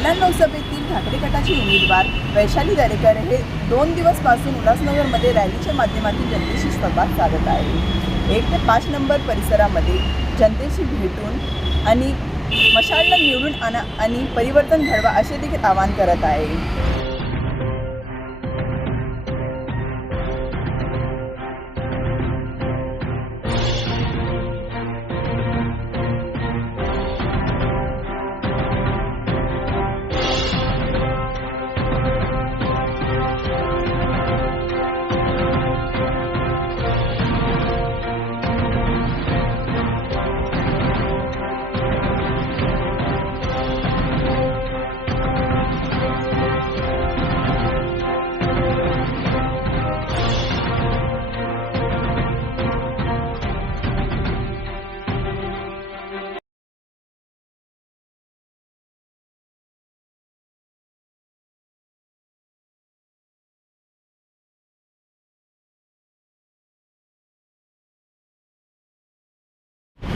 कल्याण लोकसभेतील ठाकरे गटाचे उमेदवार वैशाली दरेकर हे दोन दिवसपासून उल्हासनगरमध्ये रॅलीच्या माध्यमातून जनतेशी संवाद साधत आहे एक ते पाच नंबर परिसरामध्ये जनतेशी भेटून आणि मशालला निवडून आणा आणि परिवर्तन घडवा असे देखील आवाहन करत आहे.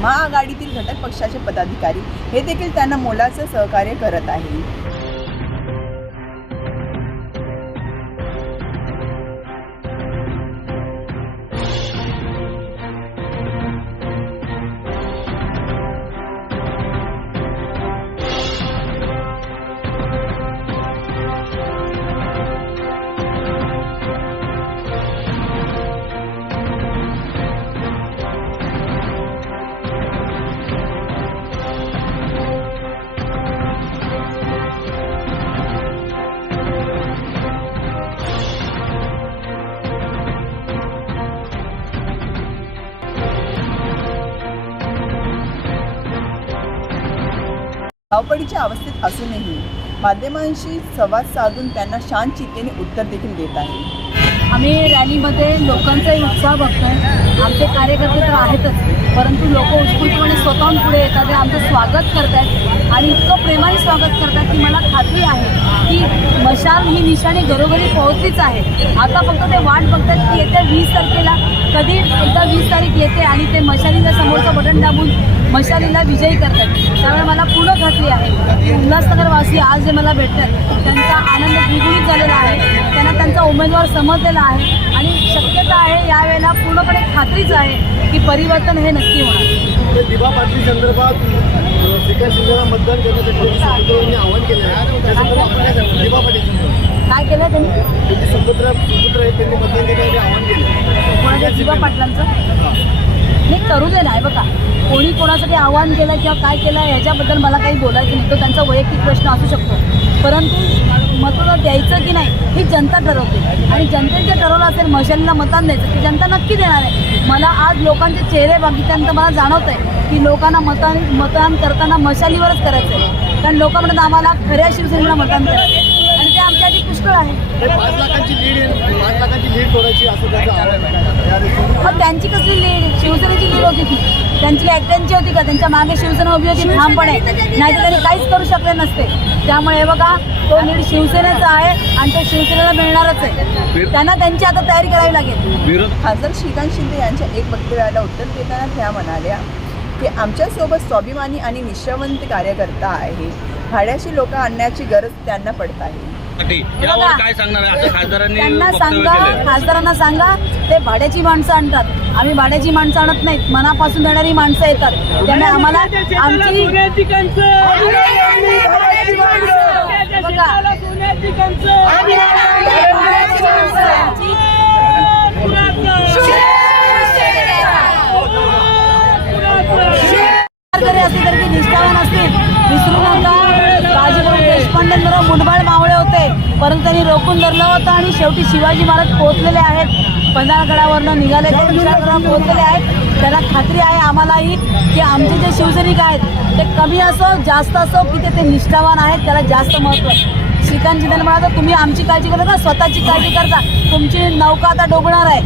महाआघाडीतील घटक पक्षाचे पदाधिकारी हे देखील त्यांना मोलाचं सहकार्य करत आहे धावपडीच्या अवस्थेत असूनही माध्यमांशी संवाद साधून त्यांना शांत चित्तेने उत्तर देखील देत आहे. आम्ही रॅलीमध्ये लोकांचाही उत्साह बघतोय. आमचे कार्यकर्ते तर आहेतच परंतु लोक उत्स्फूर्तपणे स्वतःहून पुढे येतात ते आमचं स्वागत करतात आणि इतकं प्रेमाने स्वागत करतात की मला खात्री आहे की मशाल ही निशाणी घरोघरी पोहोचलीच आहे. आता फक्त ते वाट बघतात की येत्या वीस तारखेला कधी एकदा वीस तारीख येते आणि ते मशालीच्या समोरचं बटन दाबून मशालीला विजयी करतात. त्यामुळे मला पूर्ण खात्री आहे. की उल्हासनगरवासी आज जे मला भेटतात त्यांचा आनंद द्विगुणित झालेला आहे. त्यांना त्यांचा उमेदवार समजलेला आहे. आणि शक्यता आहे यावेळेला पूर्णपणे खात्रीच आहे की परिवर्तन हे नक्की होणार. ते दिबा पाटील संदर्भात मतदान करण्यासाठी आवाहन केलं आहे. काय पाटील केलं त्यांनी? सुपुत्र सुपुत्र त्यांनी मतदान आवाहन केलं कोणाच्या जीवा पाटलांचं? हे करू दे नाही बघा. कोणी कोणासाठी आव्हान केलं किंवा काय केलं ह्याच्याबद्दल मला काही बोलायचं नाही. तो त्यांचा वैयक्तिक प्रश्न असू शकतो. परंतु मतदार द्यायचं की नाही ही जनता ठरवते. आणि जनतेने जे ठरवलं असेल मशालीला मतदान द्यायचं ती जनता नक्की देणार आहे. मला आज लोकांचे चेहरे बघितल्यानंतर मला जाणवत आहे की लोकांना मतदान मतदान करताना मशालीवरच करायचं आहे कारण लोक म्हणतात आम्हाला खऱ्या शिवसेनेला मतदान करायचं आहे. आणि ते आमच्या आधी पुष्कळ आहे हे पाच लाखांची लीड पाच लाखांची लीड तोडायची असं त्याचं आवाहन आहे या दिवशी. पण त्यांची कसली लीड शिवसेनेची लीड होती ती. त्यांची एकट्यांची होती का? त्यांच्या मागे शिवसेना उभी होती ठामपणे नाही तर त्यांनी काहीच करू शकले नसते. त्यामुळे हे बघा तो लीड शिवसेनेचा आहे आणि तो शिवसेनेला मिळणारच आहे. त्यांना त्यांची आता तयारी करावी लागेल. खासदार श्रीकांत शिंदे यांच्या एक वक्तव्याला उत्तर देताना त्या म्हणाल्या की आमच्यासोबत स्वाभिमानी आणि निष्ठावंत कार्यकर्ता आहे. भाड्याची लोक आणण्याची गरज त्यांना पडत आहे. यावर काय सांगणार आहे? असं खासदारांनी त्यांना सांगा. खासदारांना सांगा ते भाड्याची माणसं आणतात. आम्ही भाड्याची माणसं आणत नाहीत मनापासून देणारी माणसं येतात. त्यामुळे आम्हाला आमची ते निष्ठावान असतील. विसरू नका. राजभाऊ देशपांडेंबरोबर मुठबाळ मावळे. परंतु त्यांनी रोखून धरलं होतं आणि शेवटी शिवाजी महाराज पोहोचलेले आहेत. पन्हाळगडावरनं निघाले ते विशाळगडावर पोहोचलेले आहेत. त्याला खात्री आहे आम्हालाही की आमचे जे शिवसैनिक आहेत ते कमी असो जास्त असो की ते निष्ठावान आहेत त्याला जास्त महत्त्व. आहे. श्रीकांत शिंदे म्हणाला तुम्ही आमची काळजी करता का स्वतःची काळजी करता. तुमची नौका आता डोबणार आहे.